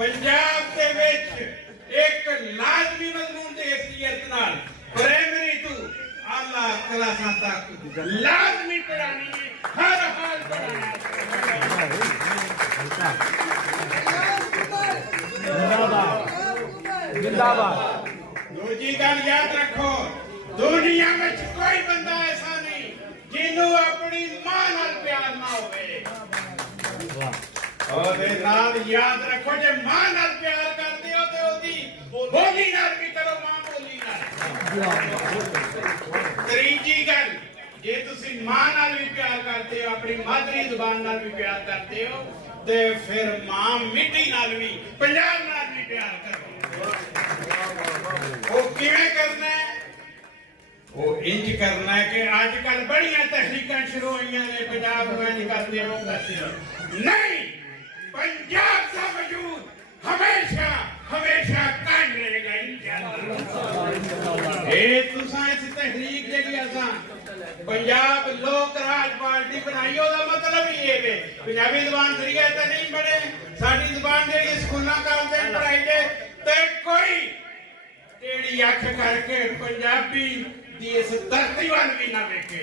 पंजाब के विच एक लाजमी मजमून की हैसियत नाल प्राइमरी टू आला क्लासां तक लाजमी पढ़ानी है, हर हाल पढ़ाना। जिंदाबाद। दूजी गल याद रखो, दुनिया में कोई बंदा ऐसा नहीं जिन्हों अपनी मां नाल प्यार ना होवे। और नाल याद रखो, जे मां नाल प्यार करते हो तो ओदी बोली नाल भी करो, मां बोली नाल। तीजी गल, जे तुसी मां नाल भी प्यार करते हो, अपनी मादरी जुबान नाल भी प्यार करते हो, ते फिर मां मिट्टी नाल भी, पंजाब नाल भी प्यार करो। वो किवें करना है? वो इंज करना है कि आजकल बड़ियां तहरीकां शुरू हुई ने, पंजाब में इंज करते हो नहीं, पंजाब का वजूद हमेशा हमेशा कायम रहेगा इंशाअल्लाह। ये तुसा इस तहरीक जेडी असा पंजाब लोक राज पार्टी बनाई, ओदा मतलब ही ये वे पंजाबी जुबान जरिए तो नहीं बने, साडी जुबान जेडी स्कूलां कॉलेजां पढ़ाई दे ते कोई टेढ़ी अख करके पंजाबी दी इस धरती वाल भी ना वेखे।